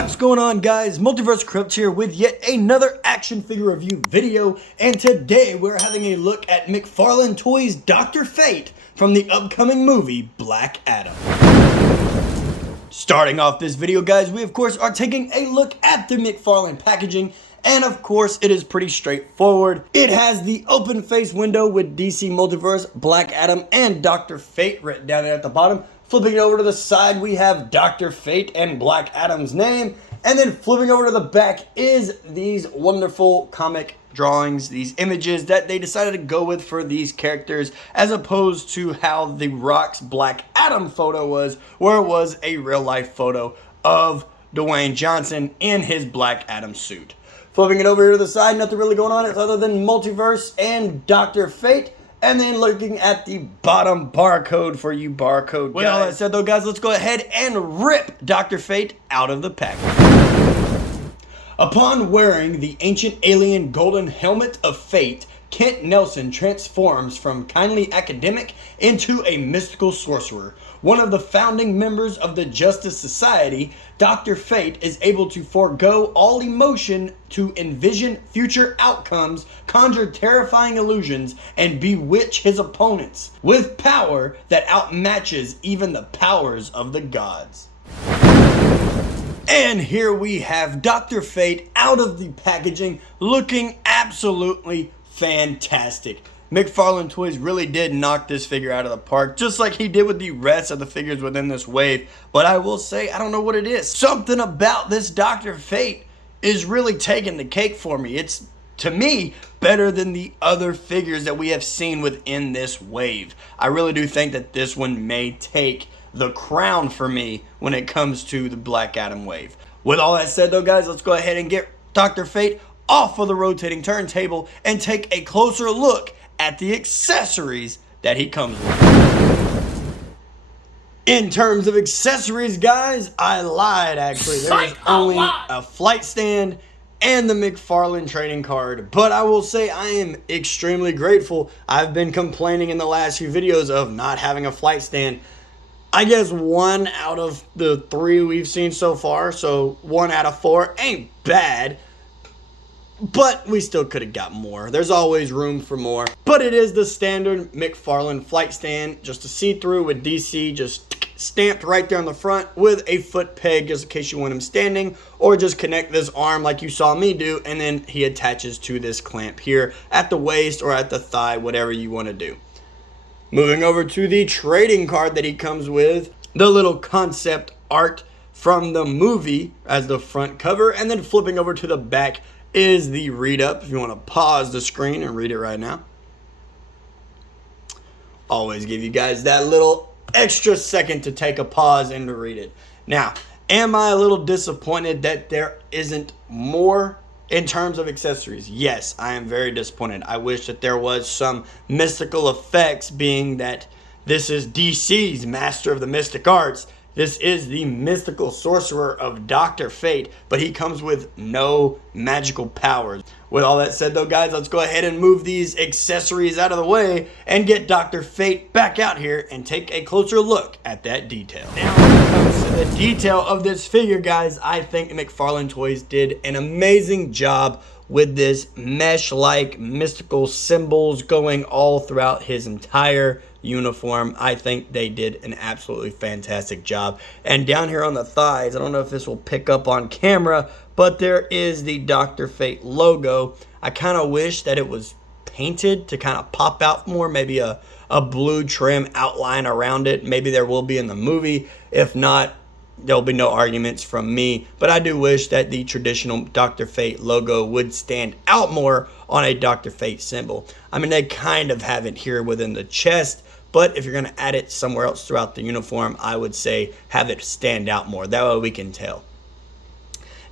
What's going on, guys? Multiverse Crypt here with yet another action figure review video, and today we're having a look at McFarlane Toys' Dr. Fate from the upcoming movie Black Adam. Starting off this video, guys, we of course are taking a look at the McFarlane packaging, and of course it is pretty straightforward. It has the open face window with DC Multiverse, Black Adam, and Dr. Fate written down there at the bottom. Flipping it over to the side, we have Dr. Fate and Black Adam's name. And then flipping over to the back is these wonderful comic drawings, these images that they decided to go with for these characters, as opposed to how The Rock's Black Adam photo was, where it was a real life photo of Dwayne Johnson in his Black Adam suit. Flipping it over here to the side, nothing really going on other than Multiverse and Dr. Fate. And then looking at the bottom barcode for you barcode guys. With all that said though, guys, let's go ahead and rip Dr. Fate out of the package. Upon wearing the ancient alien golden helmet of fate, Kent Nelson transforms from kindly academic into a mystical sorcerer. One of the founding members of the Justice Society, Dr. Fate is able to forego all emotion to envision future outcomes, conjure terrifying illusions, and bewitch his opponents with power that outmatches even the powers of the gods. And here we have Dr. Fate out of the packaging, looking absolutely fantastic. McFarlane Toys really did knock this figure out of the park, just like he did with the rest of the figures within this wave. But I will say, I don't know what it is. Something about this Dr. Fate is really taking the cake for me. It's, to me, better than the other figures that we have seen within this wave. I really do think that this one may take the crown for me when it comes to the Black Adam wave. With all that said though, guys, let's go ahead and get Dr. Fate off of the rotating turntable and take a closer look at the accessories that he comes with. In terms of accessories, guys, I lied actually. There is only a flight stand and the McFarlane trading card, but I will say I am extremely grateful. I've been complaining in the last few videos of not having a flight stand. I guess 1 out of the 3 we've seen so far, so 1 out of 4 ain't bad. But we still could have got more. There's always room for more. But it is the standard McFarlane flight stand. Just a see-through with DC just stamped right there on the front with a foot peg just in case you want him standing. Or just connect this arm like you saw me do. And then he attaches to this clamp here at the waist or at the thigh, whatever you want to do. Moving over to the trading card that he comes with. The little concept art from the movie as the front cover. And then flipping over to the back is the read up if you want to pause the screen and read it right now. Always give you guys that little extra second to take a pause and to read it. Now, am I a little disappointed that there isn't more in terms of accessories? Yes, I am very disappointed. I wish that there was some mystical effects, being that this is DC's Master of the Mystic Arts. This is the mystical sorcerer of Dr. Fate, but he comes with no magical powers. With all that said though, guys, let's go ahead and move these accessories out of the way and get Dr. Fate back out here and take a closer look at that detail. Now, when it comes to the detail of this figure, guys, I think McFarlane Toys did an amazing job with this mesh-like mystical symbols going all throughout his entire uniform. I think they did an absolutely fantastic job. And down here on the thighs, I don't know if this will pick up on camera, but there is the Dr. Fate logo. I kind of wish that it was painted to kind of pop out more, maybe a blue trim outline around it. Maybe there will be in the movie. If not, there'll be no arguments from me, but I do wish that the traditional Dr. Fate logo would stand out more on a Dr. Fate symbol. I mean, they kind of have it here within the chest, but if you're going to add it somewhere else throughout the uniform, I would say have it stand out more. That way we can tell.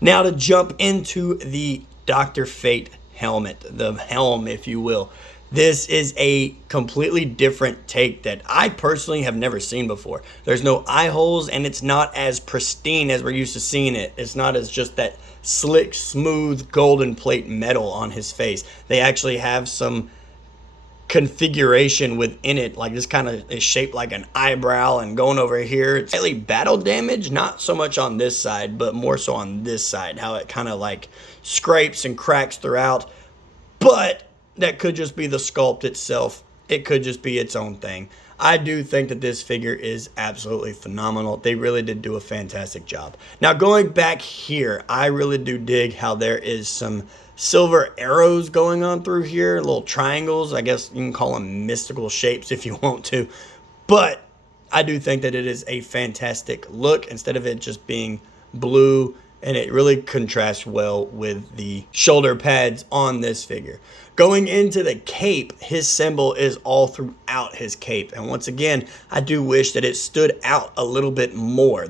Now to jump into the Dr. Fate helmet, the Helm, if you will. This is a completely different take that I personally have never seen before. There's no eye holes, and it's not as pristine as we're used to seeing it. It's not as just that slick, smooth, golden plate metal on his face. They actually have some configuration within it, like this kind of is shaped like an eyebrow and going over here. It's slightly battle damage, not so much on this side, but more so on this side, how it kind of like scrapes and cracks throughout. But that could just be the sculpt itself. It could just be its own thing. I do think that this figure is absolutely phenomenal. They really did do a fantastic job. Now going back here, I really do dig how there is some silver arrows going on through here, little triangles. I guess you can call them mystical shapes if you want to. But I do think that it is a fantastic look instead of it just being blue, and it really contrasts well with the shoulder pads on this figure. Going into the cape, his symbol is all throughout his cape. And once again, I do wish that it stood out a little bit more.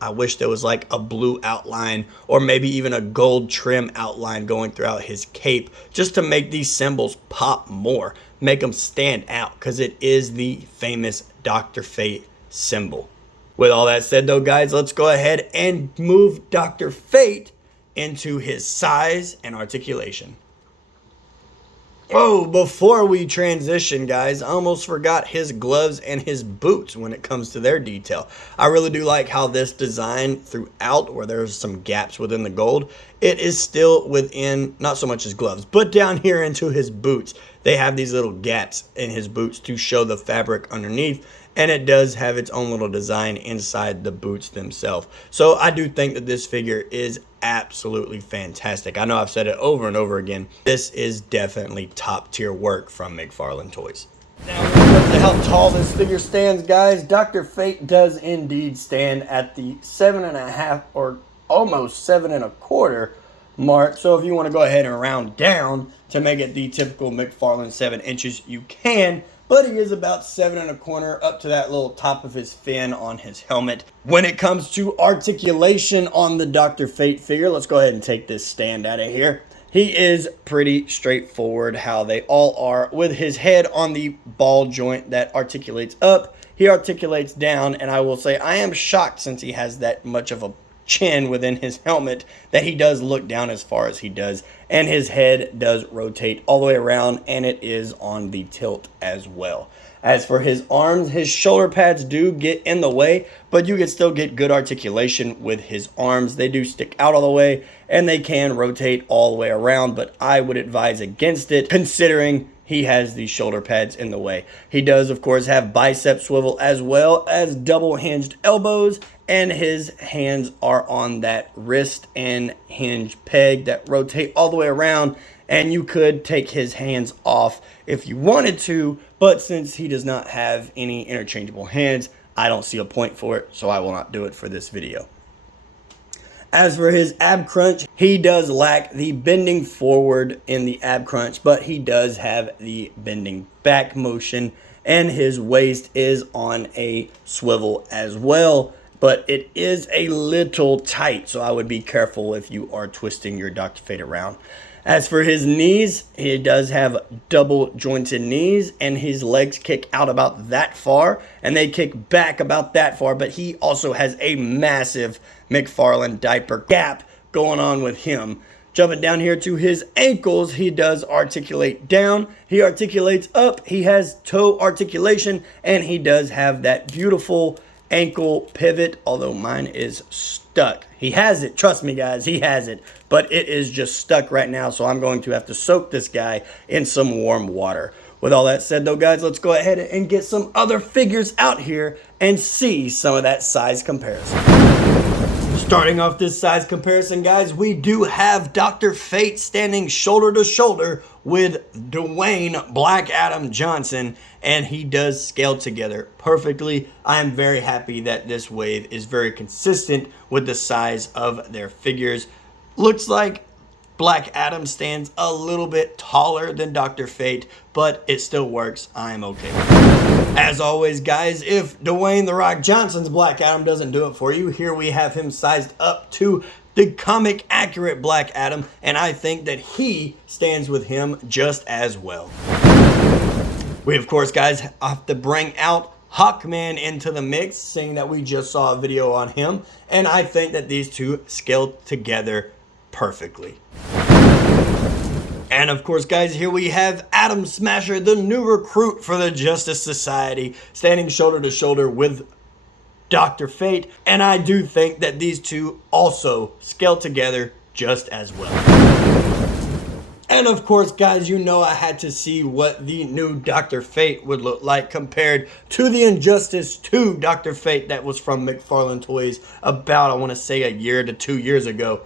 I wish there was like a blue outline or maybe even a gold trim outline going throughout his cape just to make these symbols pop more, make them stand out, because it is the famous Dr. Fate symbol. With all that said though, guys, let's go ahead and move Dr. Fate into his size and articulation. Oh, before we transition, guys, I almost forgot his gloves and his boots when it comes to their detail. I really do like how this design throughout, where there's some gaps within the gold, it is still within, not so much his gloves, but down here into his boots. They have these little gaps in his boots to show the fabric underneath, and it does have its own little design inside the boots themselves. So I do think that this figure is absolutely fantastic. I know I've said it over and over again. This is definitely top tier work from McFarlane Toys. Now, when it comes to how tall this figure stands, guys, Dr. Fate does indeed stand at the 7.5 or almost 7.25 mark. So if you want to go ahead and round down to make it the typical McFarlane 7 inches, you can. But he is about 7.25 up to that little top of his fin on his helmet. When it comes to articulation on the Dr. Fate figure, let's go ahead and take this stand out of here. He is pretty straightforward how they all are, with his head on the ball joint that articulates up. He articulates down, and I will say I am shocked, since he has that much of a chin within his helmet, that he does look down as far as he does, and his head does rotate all the way around, and it is on the tilt as well. As for his arms, his shoulder pads do get in the way, but you can still get good articulation with his arms. They do stick out all the way, and they can rotate all the way around, but I would advise against it, considering he has these shoulder pads in the way. He does, of course, have bicep swivel as well as double hinged elbows, and his hands are on that wrist and hinge peg that rotate all the way around, and you could take his hands off if you wanted to, but since he does not have any interchangeable hands, I don't see a point for it, so I will not do it for this video. As for his ab crunch, he does lack the bending forward in the ab crunch, but he does have the bending back motion, and his waist is on a swivel as well, but it is a little tight, so I would be careful if you are twisting your Dr. Fate around. As for his knees, he does have double jointed knees, and his legs kick out about that far, and they kick back about that far, but he also has a massive McFarlane diaper gap going on with him. Jumping down here to his ankles, he does articulate down, he articulates up, he has toe articulation, and he does have that beautiful ankle pivot, although mine is stuck. He has it, trust me guys, he has it, but it is just stuck right now, so I'm going to have to soak this guy in some warm water. With all that said though, guys, let's go ahead and get some other figures out here and see some of that size comparison. Starting off this size comparison, guys, we do have Dr. Fate standing shoulder to shoulder with Dwayne Black Adam Johnson, and he does scale together perfectly. I am very happy that this wave is very consistent with the size of their figures. Looks like Black Adam stands a little bit taller than Dr. Fate, but it still works. I'm okay with it. As always, guys, if Dwayne "The Rock" Johnson's Black Adam doesn't do it for you, here we have him sized up to the comic accurate Black Adam, and I think that he stands with him just as well. We, of course, guys, have to bring out Hawkman into the mix, seeing that we just saw a video on him, and I think that these two scale together perfectly. And of course, guys, here we have Atom Smasher, the new recruit for the Justice Society, standing shoulder to shoulder with Dr. Fate. And I do think that these two also scale together just as well. And of course, guys, you know I had to see what the new Dr. Fate would look like compared to the Injustice 2 Dr. Fate that was from McFarlane Toys about, I want to say, a year to 2 years ago.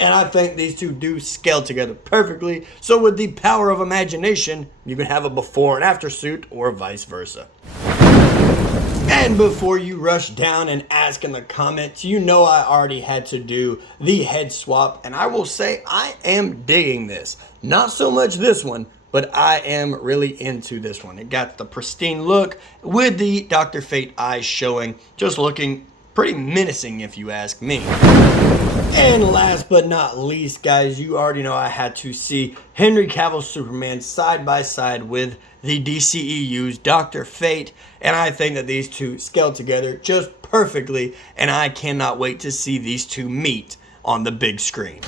And I think these two do scale together perfectly. So with the power of imagination, you can have a before and after suit or vice versa. And before you rush down and ask in the comments, you know I already had to do the head swap. And I will say I am digging this. Not so much this one, but I am really into this one. It got the pristine look with the Dr. Fate eyes showing, just looking pretty menacing if you ask me. And last but not least, guys, you already know I had to see Henry Cavill's Superman side by side with the DCEU's Dr. Fate, and I think that these two scale together just perfectly, and I cannot wait to see these two meet on the big screen.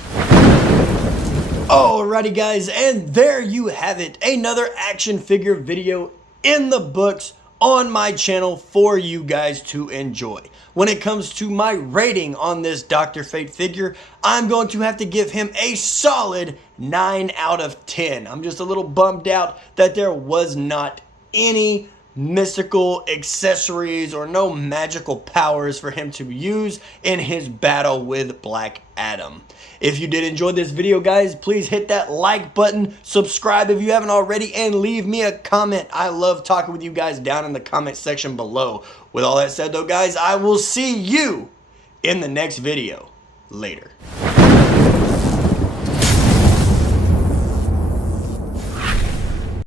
Alrighty, guys, and there you have it, another action figure video in the books on my channel for you guys to enjoy. When it comes to my rating on this Dr. Fate figure, I'm going to have to give him a solid 9 out of 10. I'm just a little bummed out that there was not any mystical accessories or no magical powers for him to use in his battle with Black Adam. If you did enjoy this video, guys, please hit that like button, subscribe if you haven't already, and leave me a comment. I love talking with you guys down in the comment section below. With all that said though, guys, I will see you in the next video. Later.